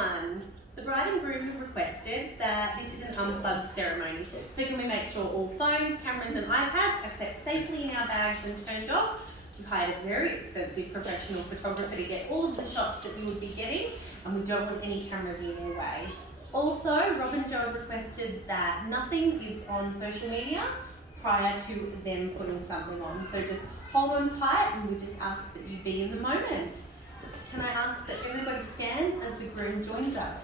everyone. The bride and groom have requested that this is an unplugged ceremony. So can we make sure all phones, cameras and iPads are kept safely in our bags and turned off? We've hired a very expensive professional photographer to get all of the shots that you would be getting, and we don't want any cameras in their way. Also, Rob and Joe have requested that nothing is on social media prior to them putting something on. So just hold on tight and we just ask that you be in the moment. Can I ask that everybody stands as the groom joins us?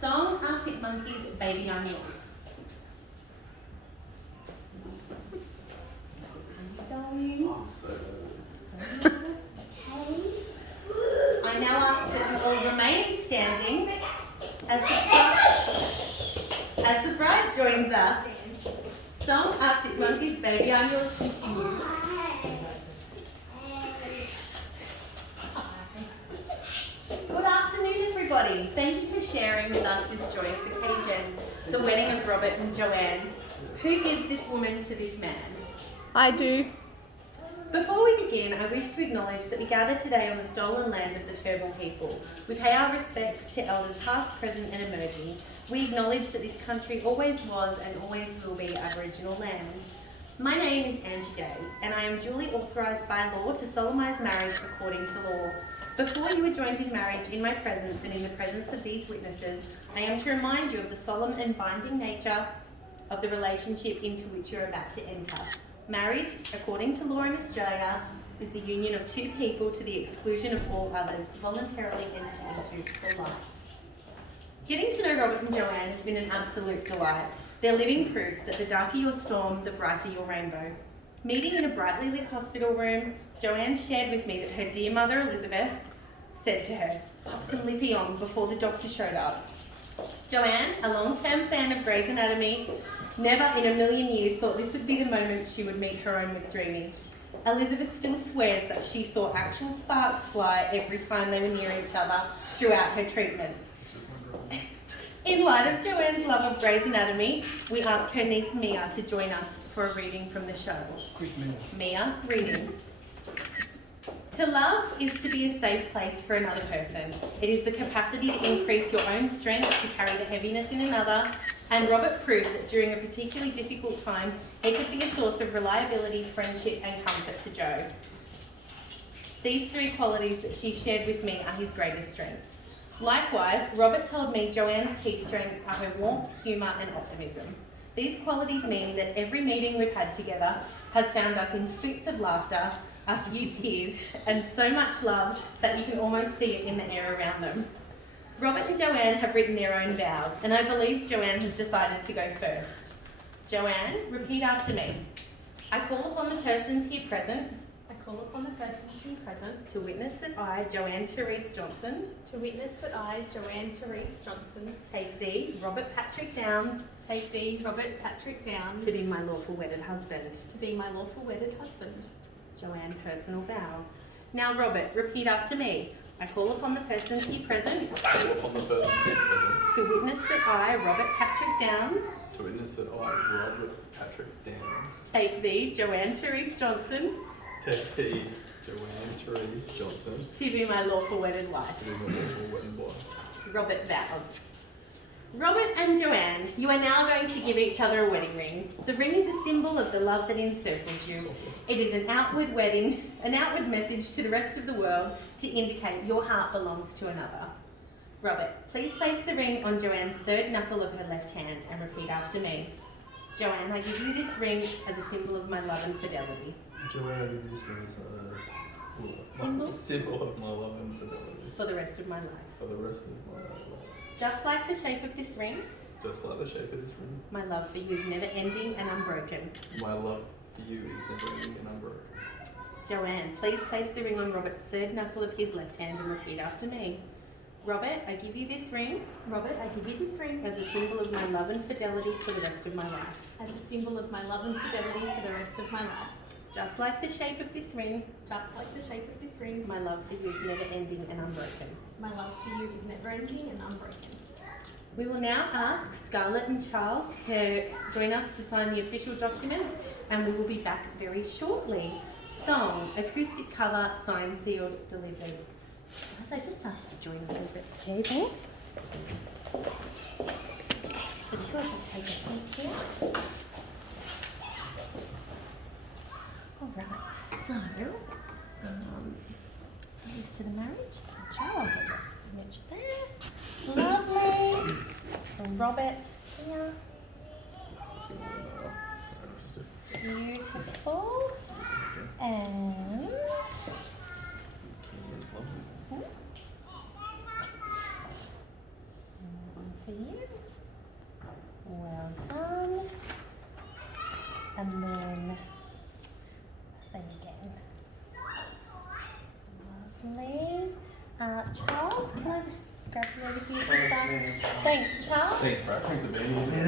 Song Arctic Monkeys, Baby I'm Yours. I'm so I now ask that you all remain standing as the bride joins us. Song Arctic Monkeys, Baby I'm Yours continues. Good afternoon, everybody. Thank you for sharing with us this joyous occasion, the wedding of Robert and Joanne. Who gives this woman to this man? I do. Before we begin, I wish to acknowledge that we gather today on the stolen land of the Turrbal people. We pay our respects to elders past, present and emerging. We acknowledge that this country always was and always will be Aboriginal land. My name is Angie Day, and I am duly authorised by law to solemnise marriage according to law. Before you are joined in marriage in my presence and in the presence of these witnesses, I am to remind you of the solemn and binding nature of the relationship into which you are about to enter. Marriage, according to law in Australia, is the union of two people to the exclusion of all others, voluntarily entered into for life. Getting to know Robert and Joanne has been an absolute delight. They're living proof that the darker your storm, the brighter your rainbow. Meeting in a brightly lit hospital room, Joanne shared with me that her dear mother Elizabeth said to her, "Pop some lippy on," before the doctor showed up. Joanne, a long-term fan of Grey's Anatomy, never in a million years thought this would be the moment she would meet her own McDreamy. Elizabeth still swears that she saw actual sparks fly every time they were near each other throughout her treatment. In light of Joanne's love of Grey's Anatomy, we asked her niece Mia to join us for a reading from the show. quick minute. Mia, reading. To love is to be a safe place for another person. It is the capacity to increase your own strength to carry the heaviness in another, and Robert proved that during a particularly difficult time, he could be a source of reliability, friendship and comfort to Joe. These three qualities that she shared with me are his greatest strengths. Likewise, Robert told me Joanne's key strengths are her warmth, humour and optimism. These qualities mean that every meeting we've had together has found us in fits of laughter, a few tears, and so much love that you can almost see it in the air around them. Robert and Joanne have written their own vows, and I believe Joanne has decided to go first. Joanne, repeat after me. I call upon the persons here present to witness that I, Joanne Therese Johnson, take thee, Robert Patrick Downs, to be my lawful wedded husband. Joanne, personal vows. Now, Robert, repeat after me. I call upon the persons here present to witness that I, Robert Patrick Downs, take thee, Joanne Therese Johnson, to be my lawful wedded wife. Robert vows. Robert and Joanne, you are now going to give each other a wedding ring. The ring is a symbol of the love that encircles you. It is an outward message to the rest of the world to indicate your heart belongs to another. Robert, please place the ring on Joanne's third knuckle of her left hand and repeat after me. Joanne, I give you this ring as a symbol of my love and fidelity. Joanne, I give you this ring as a symbol of my love and fidelity. For the rest of my life. For the rest of my life. Just like the shape of this ring, my love for you is never ending and unbroken. My love for you is never ending and unbroken. Joanne, please place the ring on Robert's third knuckle of his left hand and repeat after me. Robert, I give you this ring. As a symbol of my love and fidelity for the rest of my life. Just like the shape of this ring, my love for you is never ending and unbroken. We will now ask Scarlett and Charles to join us to sign the official documents, and we will be back very shortly. Song, acoustic cover, signed, sealed, delivered. As I just asked to join us over at the table. Okay, so the two of us take a seat here. Alright, so, here's to the marriage. So Joe, I'll get your signature there. Lovely. And Robert, just here. Beautiful. And one for you. Well done. And then say again. Lovely. Charles, can I just grab you over here? Thanks, Charles. Thanks, bro. Thanks for being here. Man,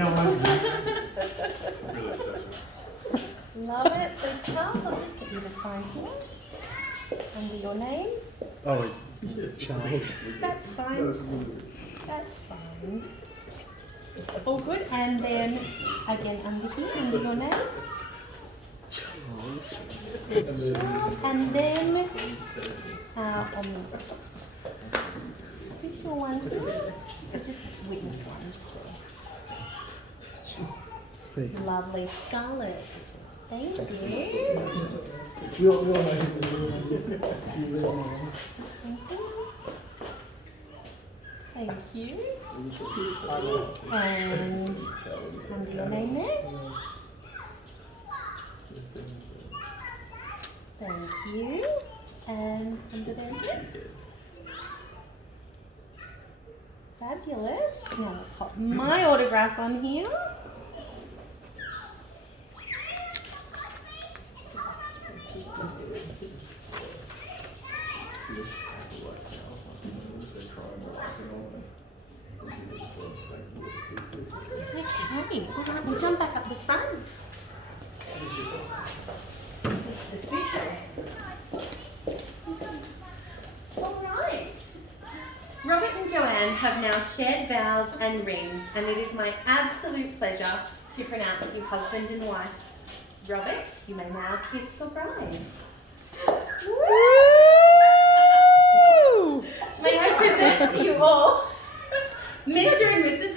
really special. Love it. So Charles, I'll just get you to sign here. Under your name. Oh, Charles. That's fine. That's fine. All good. And then again under here, under your name. Charles. And then official ones here. So just witness one, just there. Lovely. Scarlett. Thank you. Thank you. And under your name there. Thank you. And under there too. Fabulous. Now I'll pop my autograph on here. Okay, alright, we'll jump back up the front. This is official. Alright. Robert and Joanne have now shared vows and rings, and it is my absolute pleasure to pronounce you husband and wife. Robert, you may now kiss your bride. Woo! May I present to you all Mr. and Mrs.